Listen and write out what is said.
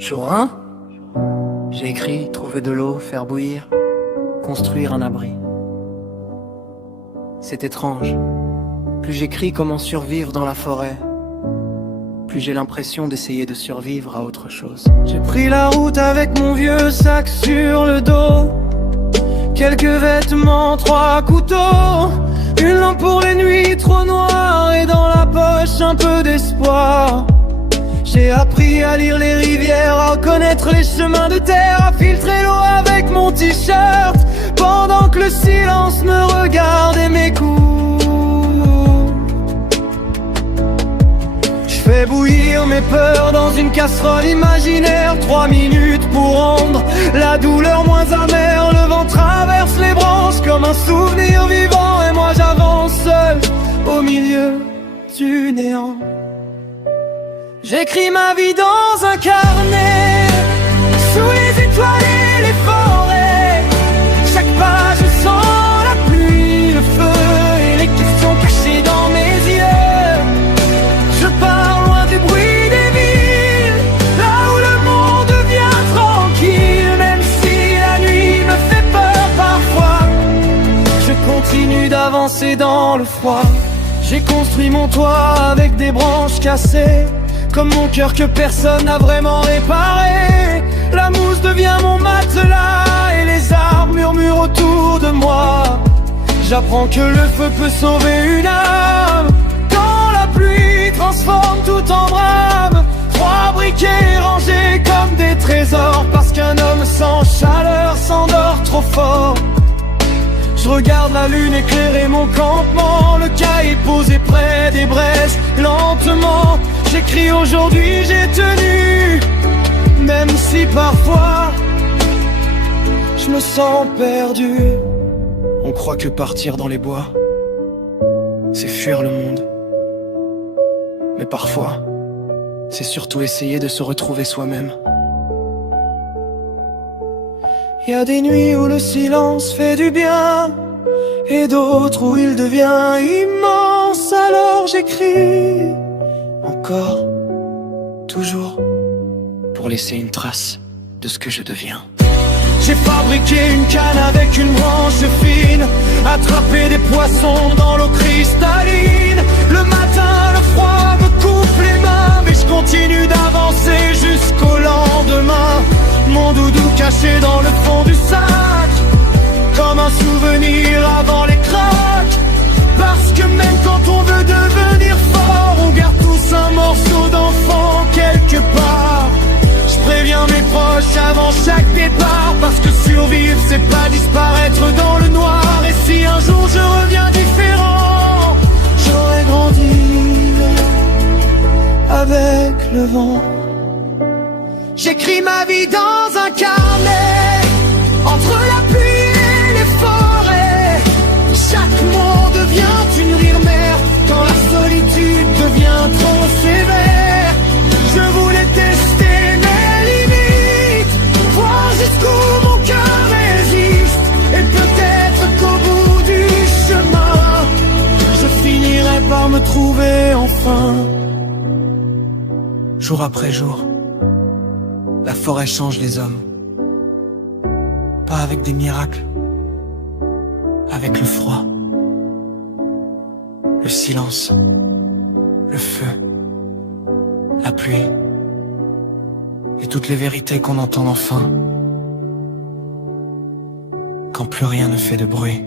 Jour 1, j'ai écrit trouver de l'eau, faire bouillir, construire un abri. C'est étrange. Plus j'écris comment survivre dans la forêt, plus j'ai l'impression d'essayer de survivre à autre chose. J'ai pris la route avec mon vieux sac sur le dos, quelques vêtements, 3 couteaux, une lampe pour les nuits trop noires et dans la poche un peu d'espoir. J'ai appris à lire les rivières, à reconnaître les chemins de terre, à filtrer l'eau avec mon t-shirt, pendant que le silence me regarde et m'écoute. Je fais bouillir mes peurs dans une casserole imaginaire, 3 minutes pour rendre la douleur moins amère. Le vent traverse les branches comme un souvenir vivant, et moi j'avance seul au milieu du néant. J'écris ma vie dans un carnet, sous les étoiles et les forêts. Chaque page sent la pluie, le feu et les questions cachées dans mes yeux. Je pars loin du bruit des villes, là où le monde devient tranquille. Même si la nuit me fait peur parfois, je continue d'avancer dans le froid. J'ai construit mon toit avec des branches cassées, comme mon cœur que personne n'a vraiment réparé. La mousse devient mon matelas et les arbres murmurent autour de moi. J'apprends que le feu peut sauver une âme, quand la pluie transforme tout en drame. 3 briquets rangés comme des trésors, parce qu'un homme sans chaleur s'endort trop fort. Je regarde la lune éclairer mon campement, le cahier posé près des braises, lentement. J'écris aujourd'hui, j'ai tenu, même si parfois je me sens perdu. On croit que partir dans les bois, c'est fuir le monde. Mais parfois, c'est surtout essayer de se retrouver soi-même. Il y a des nuits où le silence fait du bien, et d'autres où il devient immense. Alors j'écris encore, toujours, pour laisser une trace de ce que je deviens. J'ai fabriqué une canne avec une branche fine, attrapé des poissons dans l'eau cristalline. Le matin, le froid me coupe les mains, mais je continue d'avancer jusqu'au lendemain. Mon doudou caché dans le fond du sac, comme un souvenir avant les craques. Parce que même quand on veut devenir fort, on garde tous un morceau d'enfant quelque part. Je préviens mes proches avant chaque départ, parce que survivre c'est pas disparaître dans le noir. Et si un jour je reviens différent, j'aurais grandi avec le vent. J'écris ma vie dans un carnet, entre la pluie et les forêts. Chaque mot devient une rire mère, quand la solitude devient trop sévère. Je voulais tester mes limites, voir jusqu'où mon cœur résiste, et peut-être qu'au bout du chemin, je finirai par me trouver enfin. Jour après jour, la forêt change les hommes, pas avec des miracles, avec le froid, le silence, le feu, la pluie, et toutes les vérités qu'on entend enfin, quand plus rien ne fait de bruit.